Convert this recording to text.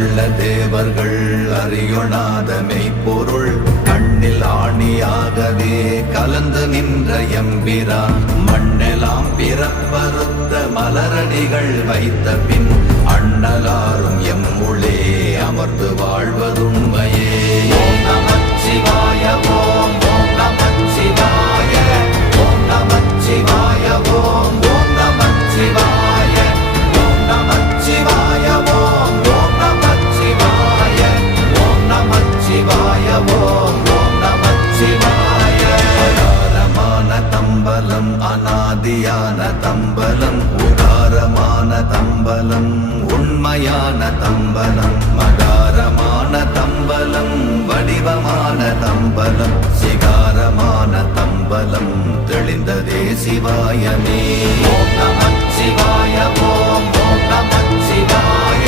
கண்ணுள்ள தேவர்கள் அறியொணாத மெய்ப்பொருள் கண்ணில் ஆணியாகவே கலந்து நின்ற எம்பிரா மண்ணெலாம் பிறப்பறுத்த மலரடிகள் வைத்த பின் அண்ணலாரும் எம்முளே அமர்ந்து வாழ்வதுண்மையே. ஓம் நமச்சிவாய ஓம் ஓம் நமச்சிவாய ஓம் நமச்சிவாய ஓம் ஓம் நமச்சிவாய ஓம் நமச்சிவாய ஓம் ஓம் நமச்சிவாய ஓம் நமச்சிவாய ஓம் ஓம் நமச்சிவாய. அகாரமான தம்பலம் அநாதியான தம்பலம் உகாரமான தம்பலம் உண்மையான தம்பலம் மகாரமான தம்பலம் வடிவமான தம்பலம் சிகாரமான தம்பலம் தெளிந்ததே சிவாயமே. ஓம் நமச்சிவாய ஓம் ஓம் நமச்சிவாய